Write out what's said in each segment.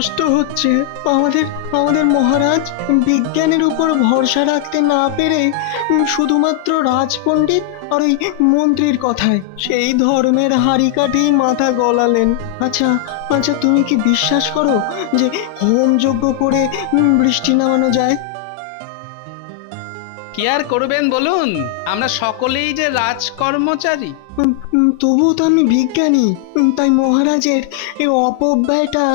কষ্ট হচ্ছে। আমাদের আমাদের মহারাজ বিজ্ঞানের উপর ভরসা রাখতে না পেরে শুধুমাত্র রাজপণ্ডিত আর ওই মন্ত্রীর কথায় সেই ধর্মের হাঁড়ি কাঠেই মাথা গলালেন। আচ্ছা আচ্ছা, তুমি কি বিশ্বাস করো যে হোম যজ্ঞ করে বৃষ্টি নামানো যায়? কি আর করবেন বলুন, আমরা সকলেই যে রাজকর্মচারী। তবুও তো আমি বিজ্ঞানী, তাই মহারাজের এই অপব্যয়টা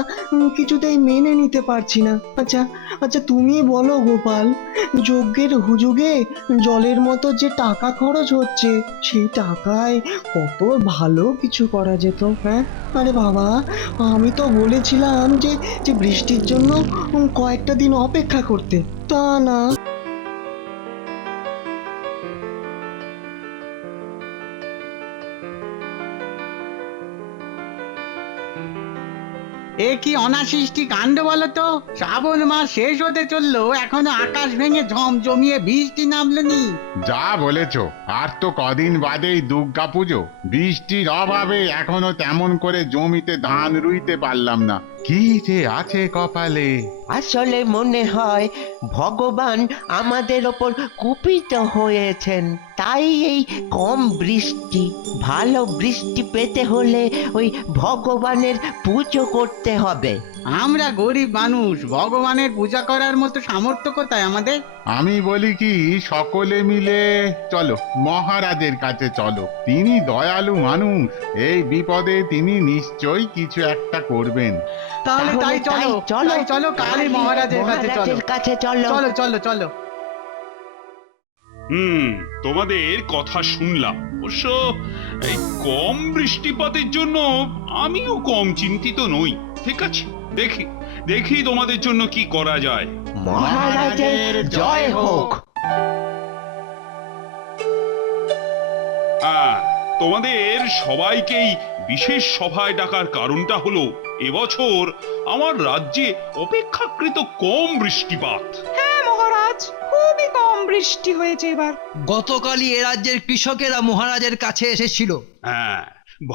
কিছুতেই মেনে নিতে পারছি না। আচ্ছা আচ্ছা, তুমি বলো গোপাল, যজ্ঞের হুজুগে জলের মতো যে টাকা খরচ হচ্ছে, সেই টাকায় কত ভালো কিছু করা যেত। হ্যাঁ, আরে বাবা, আমি তো বলেছিলাম যে যে বৃষ্টির জন্য কয়েকটা দিন অপেক্ষা করতে, তা না। এ কি অনাসৃষ্টি কাণ্ড বলতো? শ্রাবণ মাস শেষ হতে চললো, এখনো আকাশ ভেঙে জমিয়ে বৃষ্টি নামলেনি। যা বলেছ, আর তো কদিন বাদেই দুর্গা পুজো। বৃষ্টির অভাবে এখনো তেমন করে জমিতে ধান রুইতে পারলাম না। কি যে আছে কপালে। আসলে মনে হয় ভগবান আমাদের ওপর কুপিত হয়েছেন, তাই এই কম বৃষ্টি। ভালো বৃষ্টি পেতে হলে ওই ভগবানের পুজো করতে হবে। আমরা গরিব মানুষ, ভগবানের পূজা করার মতো সামর্থ্য কোথায় আমাদের? আমি বলি কি, সকলে মিলে চলো মহারাজের কাছে চলো। তিনি দয়ালু মানুষ, এই বিপদে তিনি নিশ্চয়ই কিছু একটা করবেন। তাহলে তাই চলো, তাই চলো, কালই মহারাজের কাছে চলো। মহারাজের কাছে চলো। চলো চলো চলো। তোমাদের কথা শুনলাম। অবশ্য এই কম বৃষ্টিপাতের জন্য আমিও কম চিন্তিত নই। ঠিক আছে, দেখি দেখি তোমাদের জন্য কি করা যায়। মহারাজের জয় হোক। হ্যাঁ, তোমাদের সবাইকেই বিশেষ সভায় ডাকার কারণটা হলো এবছর আমার রাজ্যে অপেক্ষাকৃত কম বৃষ্টিপাত। হ্যাঁ মহারাজ, খুবই কম বৃষ্টি হয়েছে এবার। গতকালই এ রাজ্যের কৃষকেরা মহারাজের কাছে এসেছিল। হ্যাঁ,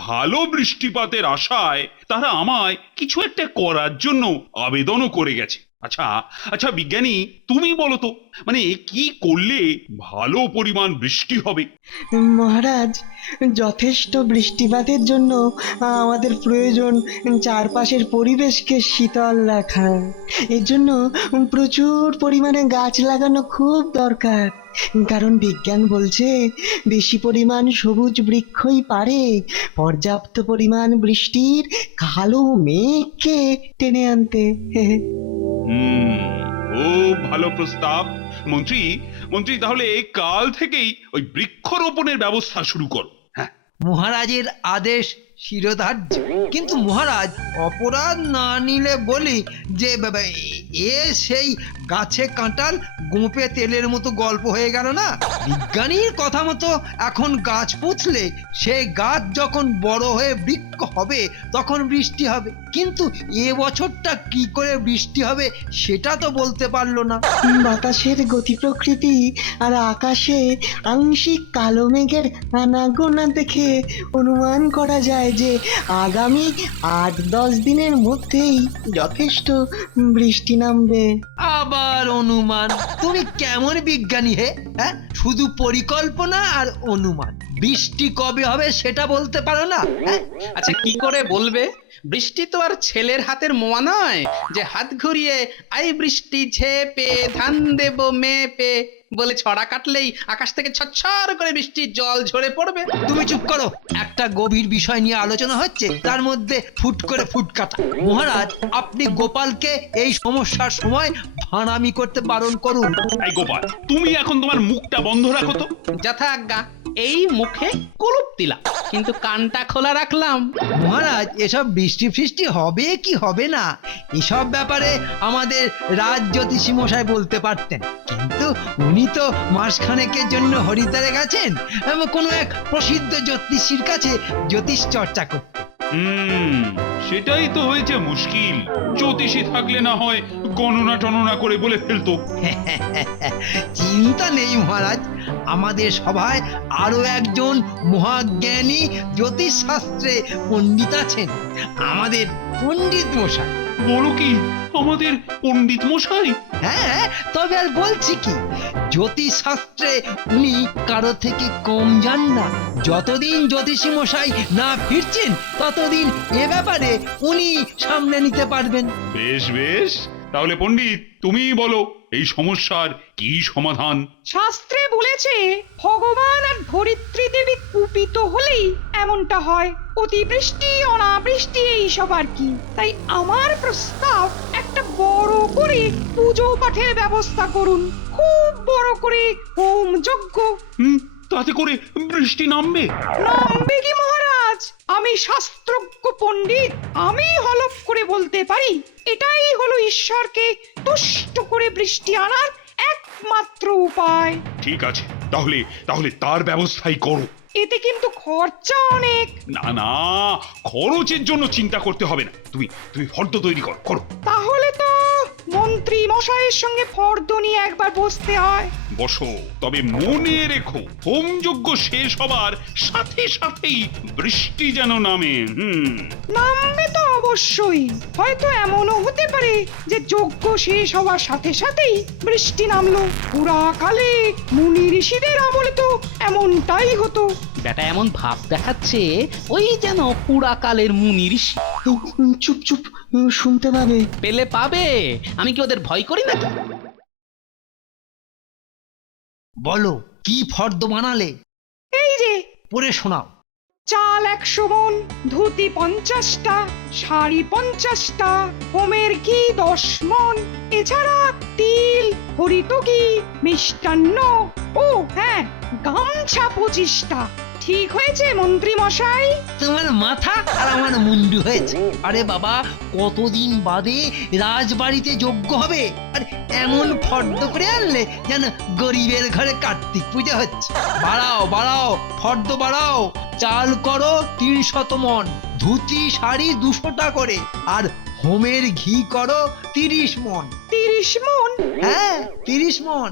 ভালো বৃষ্টিপাতের আশায় তারা আমায় কিছু একটা করার জন্য আবেদনও করে গেছে। আচ্ছা আচ্ছা বিজ্ঞানী, তুমি বলো তো, মানে কি করলে ভালো পরিমাণ বৃষ্টি হবে? মহারাজ, যথেষ্ট বৃষ্টিপাতের জন্য আমাদের প্রয়োজন চারপাশের পরিবেশকে শীতল রাখা। এর জন্য প্রচুর পরিমাণে গাছ লাগানো খুব দরকার। কারণ বিজ্ঞান বলছে বেশি পরিমাণ সবুজ বৃক্ষই পারে পর্যাপ্ত পরিমাণ বৃষ্টির কালো মেঘকে টেনে আনতে। খুব ভালো প্রস্তাব। মন্ত্রী মন্ত্রী তাহলে কাল থেকেই ওই বৃক্ষরোপণের ব্যবস্থা শুরু করো। হ্যাঁ, মহারাজের আদেশ শিরোধার্য, কিন্তু মহারাজ অপরাধ না নিলে বলি যে এ সেই গাছে কাঁঠাল গোঁপে তেলের মতো গল্প হয়ে গেল না। বিজ্ঞানীর কথা মতো এখন গাছ পুঁতলে সেই গাছ যখন বড় হয়ে বৃক্ষ হবে তখন বৃষ্টি হবে, কিন্তু এ বছরটা কি করে বৃষ্টি হবে সেটা তো বলতে পারলো না। বাতাসের গতি প্রকৃতি আর আকাশে আংশিক কালো মেঘের আনাগোনা দেখে অনুমান করা যায় যে আগামী ৮-১০ দিনের মধ্যেই যথেষ্ট বৃষ্টি নামবে। আবার অনুমান? তুমি কেমন বিজ্ঞানী হে? হ্যাঁ, শুধু পরিকল্পনা আর অনুমান। বৃষ্টি কবে হবে সেটা বলতে পারো না? হ্যাঁ, আচ্ছা কি করে বলবে? বৃষ্টি তো আর ছেলের হাতের মোয়া নয় যে হাত ঘুরিয়ে আই বৃষ্টি ঝেপে ধান দেব মেপে বলে ছড়া কাটলেই আকাশ থেকে ছচ্ছর করে বৃষ্টির জল ঝরে পড়বে। তুমি চুপ করো। একটা গভীর বিষয় নিয়ে আলোচনা হচ্ছে, তার মধ্যে ফুট করে ফুট কাটা। মহারাজ, আপনি গোপালকে এই সমস্যার সময় ভাড়ামি করতে বারণ করুন। এই গোপাল, তুমি এখন তোমার মুখটা বন্ধ রাখো তো। যথা আজ্ঞা। এই মুখে কুলুপ দিলাম, কিন্তু কানটা খোলা রাখলাম। মহারাজ, এসব বৃষ্টি ফৃষ্টি হবে কি হবে না এসব ব্যাপারে আমাদের রাজ জ্যোতিষী মশাই বলতে পারতেন, কিন্তু উনি তো মাসখানেকের জন্য হরিদ্বারে গেছেন কোনো এক প্রসিদ্ধ জ্যোতিষীর কাছে জ্যোতিষ চর্চা করতে। সেটাই তো হয়েছে মুশকিল। জ্যোতিষী থাকলে না হয় গণনা টননা করে বলে ফেলতো। চিন্তা নেই মহারাজ, আমাদের সভায় আরো একজন মহাজ্ঞানী জ্যোতিষ শাস্ত্রে পণ্ডিত আছেন, আমাদের পণ্ডিত মশাই। বলো কি আমাদের পণ্ডিত মশাই? হ্যাঁ, তবে আর বলছি কি, জ্যোতিষ শাস্ত্রে উনি কারো থেকে কম যান না। যতদিন জ্যোতিষী মশাই না ফিরছেন ততদিন এ ব্যাপারে উনি সামনে নিতে পারবেন। বেশ বেশ, তাহলে পণ্ডিত তুমি বলো এই সমস্যার কি সমাধান? শাস্ত্রে বলেছে ভগবান আর ধরিত্রী দেবী কুপিত হলেই এমনটা হয়, অতিবৃষ্টি অনাবৃষ্টি এইসব আর কি। তাই আমার প্রস্তাব, একটা বড় করে পুজো পাঠের ব্যবস্থা করুন, খুব বড় করে হোম যজ্ঞ। তাতে করে বৃষ্টি নামবে? নামবে কি মহারাজ, আমি শাস্ত্রজ্ঞ পণ্ডিত, আমি হলফ করে বলতে পারি এটাই হলো ঈশ্বরকে তুষ্ট করে বৃষ্টি আনার একমাত্র উপায়। ঠিক আছে, তাহলে তাহলে তার ব্যবস্থাই করো। এতে কিন্তু খরচা অনেক। না না, খরচের জন্য চিন্তা করতে হবে না, তুমি তুমি ফর্দ তৈরি করো করো। তাহলে তো মন্ত্রী মশাইয়ের সঙ্গে ফর্দ নিয়ে একবার বসতে হয়। বসো, তবে মনে রেখো হোমযজ্ঞ শেষ হবার সাথে সাথেই বৃষ্টি যেন নামে। নামবে তো অবশ্যই, হয়তো এমনও হতে পারে যে যজ্ঞ শেষ হওয়ার সাথে সাথেই বৃষ্টি নামলো। পুরাকালে মুনি ঋষিদের আমলে তো এমনটাই হতো। বেটা এমন ভাব দেখাচ্ছে ওই যেন পুরাকালের মুনি ঋষি। চুপ চুপ, শুনতে পাবে। পেলে পাবে, আমি কি ওদের ভয় করি নাকি? বলো কি ফর্দ বানালে, এই যে পড়ে শোনাও। চাল 100 মণ, ধুতি 50টা, শাড়ি 50টা, হোমের ঘি 10 মণ, এছাড়া তিল, হরিতকি, মিষ্টান্ন, ও হ্যাঁ গামছা 25টা। ঠিক হয়েছে মন্ত্রী মশাই? তোমার মাথা আর আমার মুন্ডু হয়েছে। আরে বাবা, কতদিন বাদে রাজবাড়িতে যজ্ঞ হবে, আর এমন ফর্দ করে আনলে যেন গরিবের ঘরে কার্তিক পূজা হচ্ছে। বাড়াও বাড়াও, ফর্দ বাড়াও। চাল করো 300 মণ, ধুতি শাড়ি 200টা করে, আর হোমের ঘি করো 30 মণ। 30 মণ? হ্যাঁ 30 মণ।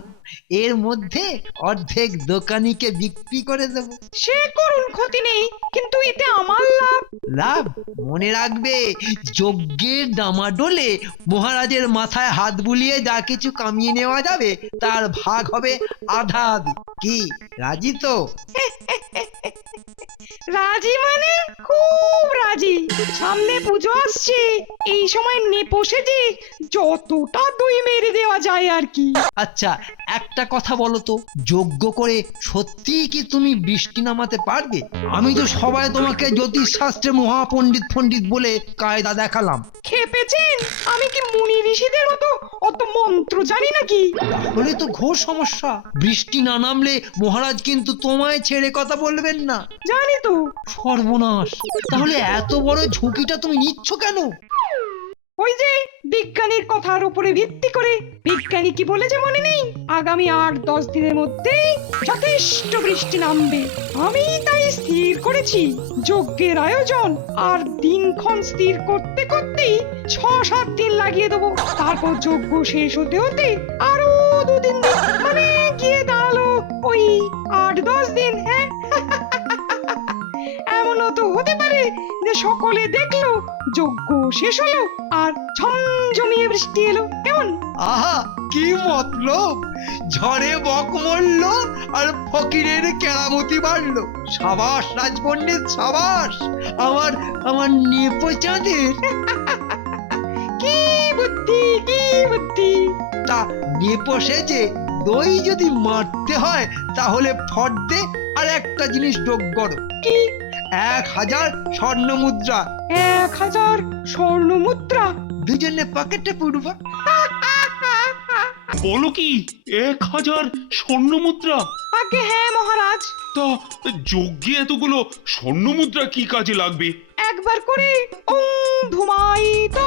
এর মধ্যে অর্ধেক দোকানিকে বিক্রি করে দেবো। সে করুন, ক্ষতি নেই, কিন্তু এতে আমার লাভ। লাভ? মনে রাখবে, যজ্ঞের ডামাডোলে মহারাজের মাথায় হাত বুলিয়ে যা কিছু কামিয়ে নেওয়া যাবে তার ভাগ হবে আধা আধি। কি রাজি তো? রাজি মানে খুব রাজি। সামনে পুজো আসছে, এই সময় নেপো সেজে যতটা দই মেরে দেওয়া যায় আর কি। আচ্ছা একটা কথা বলো তো, যজ্ঞ করে সত্যিই কি তুমি বৃষ্টি নামাতে পারবে? আমি তো সবাই তোমাকে জ্যোতিষ শাস্ত্রে মহাপণ্ডিত পণ্ডিত বলে কায়দা দেখালাম। খেপেছেন? আমি কি মুনি ঋষিদের মতো অত মন্ত্র জানি নাকি? তাহলে তো ঘোর সমস্যা। বৃষ্টি না নামলে মহারাজ কিন্তু তোমায় ছেড়ে কথা বলবেন না। জানি তো। সর্বনাশ, তাহলে এত বড় ঝুঁকিটা তুমি নিচ্ছ কেন? ওই যে বিজ্ঞানীর কথার উপরে ভিত্তি করে, বিজ্ঞানী কি বলেছে মনে নেই? আগামী 8-10 দিনের মধ্যেই যথেষ্ট বৃষ্টি নামবে। আমি তাই স্থির করেছি যজ্ঞের আয়োজন আর দিনক্ষণ স্থির করতে করতেই 6-7 দিন লাগিয়ে দেবো। তারপর যজ্ঞ শেষ হতে হতে আরো 2-3 দিন, মানে গিয়ে দাঁড়ালো ওই 8-10 দিন। হ্যাঁ, এমনও তো হতে পারে যে সকলে দেখলো যজ্ঞ শেষ হলো আর ঝমঝমিয়ে বৃষ্টি এলো। কেমন? আহা কি মতলব! ঝড়ে বক মরলো আর ফকিরের কেরামতি বাড়লো। সাবাস রাজপণ্ডিত, সাবাস। আমার আমার নেপো চাঁদের। কি বুদ্ধি, কি বুদ্ধি! তা নেপো সেজে দই যদি মারতে হয় তাহলে ফর্দে আর একটা জিনিস যোগ করো। কি? 1000 স্বর্ণ মুদ্রা। 1000 স্বর্ণ মুদ্রা? দুজনে পকেটে পুরবা। বলো কি 1000 স্বর্ণ মুদ্রা? আগে হ্যাঁ মহারাজ। তা যজ্ঞে এতগুলো স্বর্ণ মুদ্রা কি কাজে লাগবে? একবার করে ওম ধুমায়িত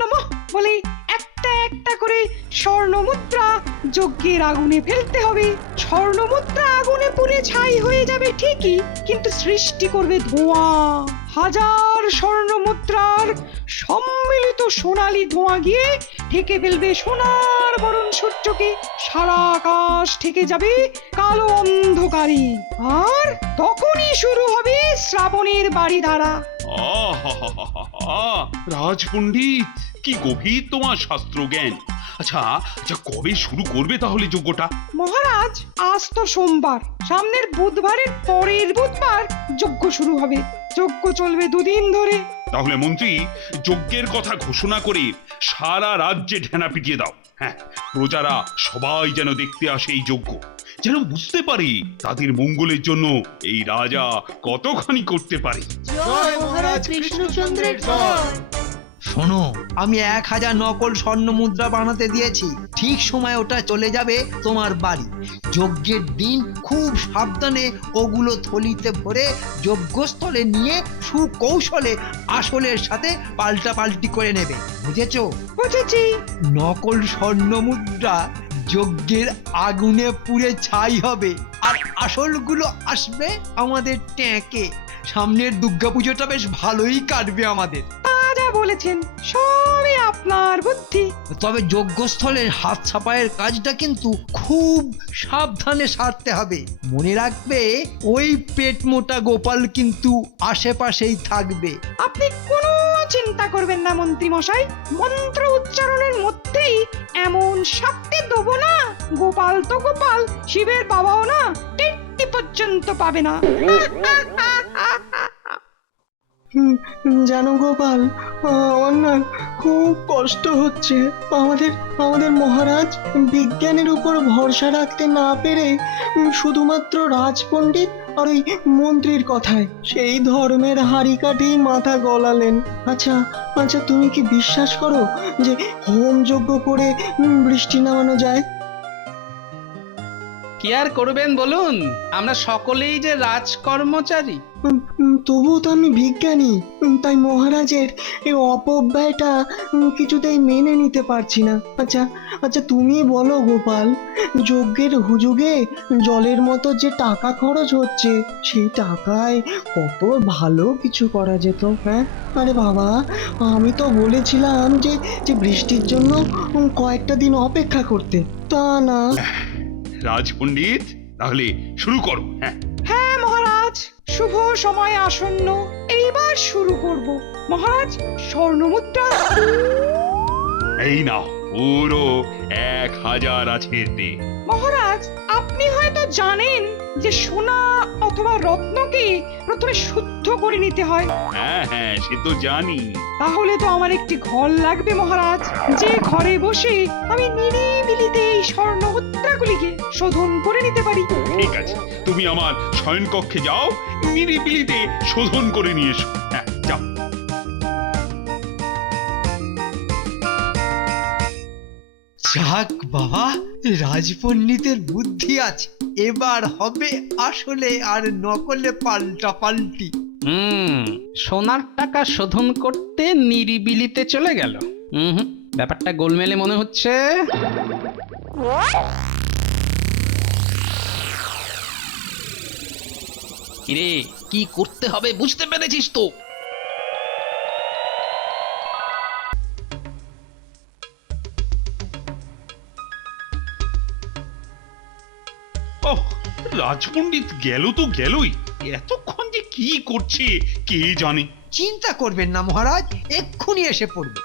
নমঃ বলে একটা একটা করে স্বর্ণ মুদ্রা যজ্ঞের আগুনে ফেলতে হবে। স্বর্ণ মুদ্রা আগুনে পুড়ে ছাই হয়ে যাবে ঠিকই, কিন্তু সৃষ্টি করবে ধোঁয়া। 1000 স্বর্ণ মুদ্রার সম্মিলিত সোনালী ধোঁয়া গিয়ে ঢেকে ফেলবে সোনার বরণ সূর্যকে। সারা আকাশ ঢেকে যাবে কালো অন্ধকারে, আর তখনই শুরু হবে শ্রাবণের বাড়ি ধারা। আহা রাজপণ্ডিত, কি গভীর তোমার শাস্ত্র জ্ঞান। আচ্ছা আচ্ছা, কবে শুরু করবে তাহলে যজ্ঞটা? মহারাজ আজ তো সোমবার, সামনের বুধবারের পরের বুধবার যজ্ঞ শুরু হবে। যজ্ঞ চলবে 2 দিন ধরে। তাহলে মন্ত্রী, যজ্ঞের কথা ঘোষণা করে সারা রাজ্যে ঢেনা পিটিয়ে দাও। হ্যাঁ, প্রজারা সবাই যেন দেখতে আসে এই যজ্ঞ, যেন বুঝতে পারে তাদের মঙ্গলের জন্য এই রাজা কতখানি করতে পারে। জয় মহারাজ কৃষ্ণচন্দ্রের জয়। শোনো, আমি 1000 নকল স্বর্ণ মুদ্রা বানাতে দিয়েছি। ঠিক সময় ওটা চলে যাবে তোমার বাড়ি। যজ্ঞের দিন খুব সাবধানে ওগুলো থলিতে ভরে যজ্ঞস্থলে নিয়ে সুকৌশলে আসলের সাথে পাল্টাপাল্টি করে নেবে, বুঝেছো? বুঝেছি। নকল স্বর্ণ মুদ্রা যজ্ঞের আগুনে পুড়ে ছাই হবে, আর আসলগুলো আসবে আমাদের ট্যাঁকে। সামনের দুর্গাপুজোটা বেশ ভালোই কাটবে আমাদের। যা বলেছেন সবই আপনার বুদ্ধি। তবে যজ্ঞস্থলের হাত ছাপায়ের কাজটা কিন্তু খুব সাবধানে সারতে হবে। মনে রাখবে, ওই পেট মোটা গোপাল কিন্তু আশেপাশেই থাকবে। আপনি কোনো চিন্তা করবেন না মন্ত্রী মশাই, মন্ত্র উচ্চারণের মধ্যেই এমন শাস্তি দেবো না, গোপাল তো গোপাল, শিবের বাবাও না টেট্টি পর্যন্ত পাবে না। জানো গোপাল, আমার না খুব কষ্ট হচ্ছে। আমাদের আমাদের মহারাজ বিজ্ঞানের উপর ভরসা রাখতে না পেরে শুধুমাত্র রাজপণ্ডিত আর ওই মন্ত্রীর কথায় সেই ধর্মের হাড়ি কাঠেই মাথা গলালেন। আচ্ছা আচ্ছা, তুমি কি বিশ্বাস করো যে হোম যজ্ঞ করে বৃষ্টি নামানো যায়? কি আর করবেন বলুন, আমরা সকলেই যে রাজকর্মচারী। তবুও তো আমি বিজ্ঞানী, তাই মহারাজের এই অপব্যয়টা কিছুতেই মেনে নিতে পারছি না। আচ্ছা আচ্ছা, তুমি বলো গোপাল, যজ্ঞের হুজুগে জলের মতো যে টাকা খরচ হচ্ছে, সেই টাকায় কত ভালো কিছু করা যেত। হ্যাঁ, আরে বাবা, আমি তো বলেছিলাম যে যে বৃষ্টির জন্য কয়েকটা দিন অপেক্ষা করতে, তা না। রাজপণ্ডিত, তাহলে শুরু করো। হ্যাঁ হ্যাঁ মহারাজ, শুভ সময় আসন্ন, এইবার শুরু করব। মহারাজ, স্বর্ণমুদ্রা। এই নাও, পুরো 1000 আছে এতে। মহারাজ, আপনি হয়তো জানেন যে সোনা অথবা রত্নকে প্রথমে শুদ্ধ করে নিতে হয়। হ্যাঁ হ্যাঁ, সে তো জানি। তাহলে তো আমার একটি ঘর লাগবে মহারাজ, যে ঘরে বসে আমি নিরিবিলিতে এই স্বর্ণ মুদ্রাগুলিকে শোধন করে নিতে পারি। ঠিক আছে, তুমি আমার শয়নকক্ষে যাও, নিরিবিলিতে শোধন করে নিয়ে এসো। হ্যাঁ, যাও। যাক বাবা, রাজপণ্ডিতের বুদ্ধি আছে। এবার হবে আসলে আর নকলে পাল্টাপাল্টি। সোনার টাকা শোধন করতে নিরিবিলিতে চলে গেল। ব্যাপারটা গোলমেলে মনে হচ্ছে। কিরে, কি করতে হবে বুঝতে পেরেছিস তো? ওহ, রাজপণ্ডিত গেল তো গেলই, এতক্ষণ যে কি করছে কে জানে। চিন্তা করবেন না মহারাজ, এক্ষুনি এসে পড়বে।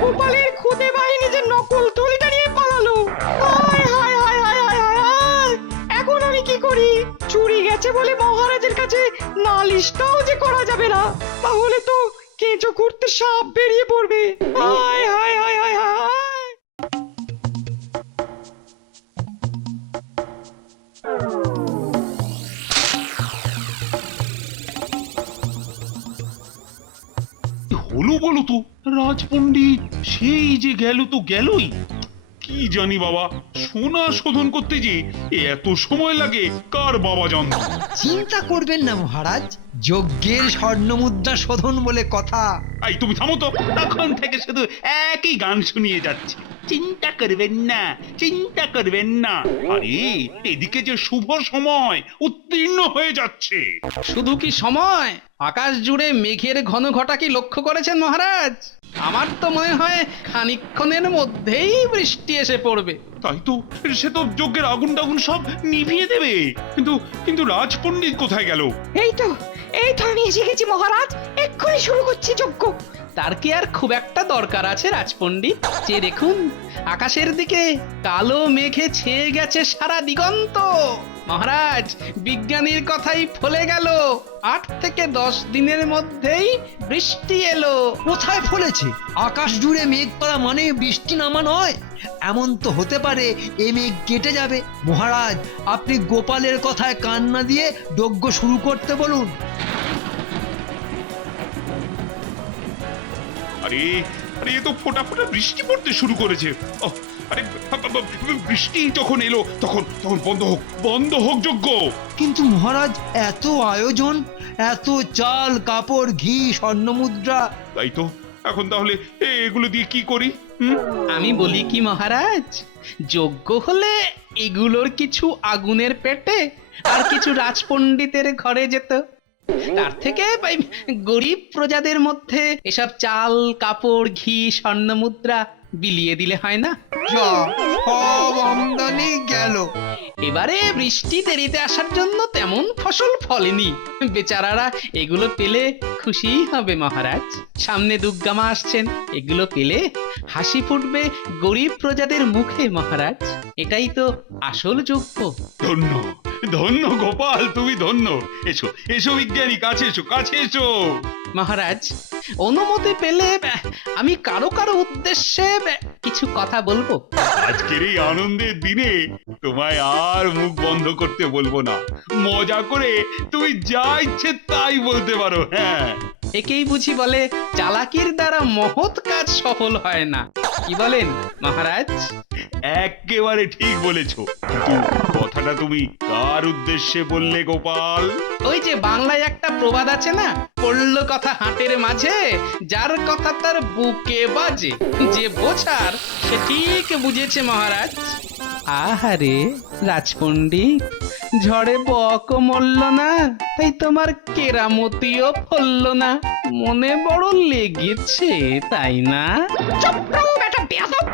গোপালের খুদে বাহিনী যে নকল তলিটা নিয়ে পালালো। হায় হায় হায় হায় হায় হায় হায়, এখন আমি কি করি? চুরি গেছে বলে মহারাজের কাছে নালিশটাও যে করা যাবে না, তাহলে তো কেঁচো করতে সাপ বেরিয়ে পড়বে। হায় হায় হায় হায় হায়। হলো বলো তো, রাজপণ্ডিত সেই যে গেল তো গেলই, কি জানি বাবা, সোনা শোধন করতে যে এত সময় লাগে কার বাবা জানত। চিন্তা করবেন না মহারাজ, যজ্ঞের স্বর্ণ মুদ্রা শোধন বলে কথা। এই তুমি থামো তো, তখন থেকে শুধু একই গান শুনিয়ে যাচ্ছে, চিন্তা করবেন না, চিন্তা করবেন না। আরে এদিকে যে শুভ সময় উত্তীর্ণ হয়ে যাচ্ছে। শুধু কি সময়, আকাশ জুড়ে মেঘের ঘন ঘটা কি লক্ষ্য করেছেন মহারাজ? আমার তো মনে হয় খানিকক্ষণের মধ্যেই বৃষ্টি এসে পড়বে। তাই তো, সে তো যজ্ঞের আগুন টাগুন সব নিভিয়ে দেবে। কিন্তু কিন্তু রাজপণ্ডিত কোথায় গেল? এই তো আমি এসে গেছি মহারাজ, এক্ষুনি শুরু করছি যজ্ঞ। তার কি আর খুব একটা দরকার আছে রাজপণ্ডিত? যে দেখুন, আকাশের দিকে কালো মেঘে ছেয়ে গেছে সারা দিগন্ত। মহারাজ, বিজ্ঞানীর কথাই ফলে গেল, 8 থেকে 10 দিনের মধ্যেই বৃষ্টি এলো। কোথায় ফলেছে? আকাশ জুড়ে মেঘ করা মানে বৃষ্টি নামা নয়। এমন তো হতে পারে এ মেঘ কেটে যাবে। মহারাজ, আপনি গোপালের কথায় কান না দিয়ে যজ্ঞ শুরু করতে বলুন। আরে আরে এ তো ফোঁটা ফোঁটা বৃষ্টি পড়তে শুরু করেছে। ওহ, আরে বৃষ্টি যখন এলো তখন তখন বন্ধ হোক যজ্ঞ। কিন্তু মহারাজ, এত আয়োজন, এত চাল কাপড় ঘি স্বর্ণ মুদ্রা। তাই তো, এখন তাহলে এগুলো দিয়ে কি করি? আমি বলি কি মহারাজ, যজ্ঞ হলে এগুলোর কিছু আগুনের পেটে আর কিছু রাজপণ্ডিতের ঘরে যেত। তার থেকে গরিব প্রজাদের মধ্যে এসব চাল কাপড় ঘি স্বর্ণ মুদ্রা বিলিয়ে দিলে হয় না? সব আমদানি গেল। এবারে বৃষ্টি দেরিতে আসার জন্য তেমন ফসল ফলেনি, বেচারারা এগুলো পেলে খুশি হবে মহারাজ। সামনে দুর্গামা আসছেন, এগুলো পেলে হাসি ফুটবে গরিব প্রজাদের মুখে মহারাজ। এটাই তো আসল যজ্ঞ। ধন্য ধন্য গোপাল, তুমি ধন্য। এসো এসো বিজ্ঞানী, কাছে এসো, কাছে এসো। মহারাজ, অনুমতি পেলে আমি কারো উদ্দেশ্যে কিছু কথা বলবো। আজকের এই আনন্দের দিনে তোমায় আর মুখ বন্ধ করতে বলবো না। মজা করে তুমি যা ইচ্ছে তাই বলতে পারো। হ্যাঁ, একেই বুঝি বলে চালাকির দ্বারা মহৎ কাজ সফল হয় না। কি বলেন মহারাজ? একেবারে ঠিক বলেছো। কিন্তু কথাটা তুমি কার উদ্দেশ্যে বললে গোপাল? ওই যে বাংলায় একটা প্রবাদ আছে না, পড়লো কথা হাটের মাঝে, যার কথা তার বুকে বাজে। যে বোঝার সে ঠিক বুঝেছে মহারাজ। আহারে রাজপণ্ডিত, ঝড়ে বক মরল না, তাই তোমার কেরামতিও ফলল না। মনে বড় লেগেছে তাই না? চুপ বেটা বেয়াদব।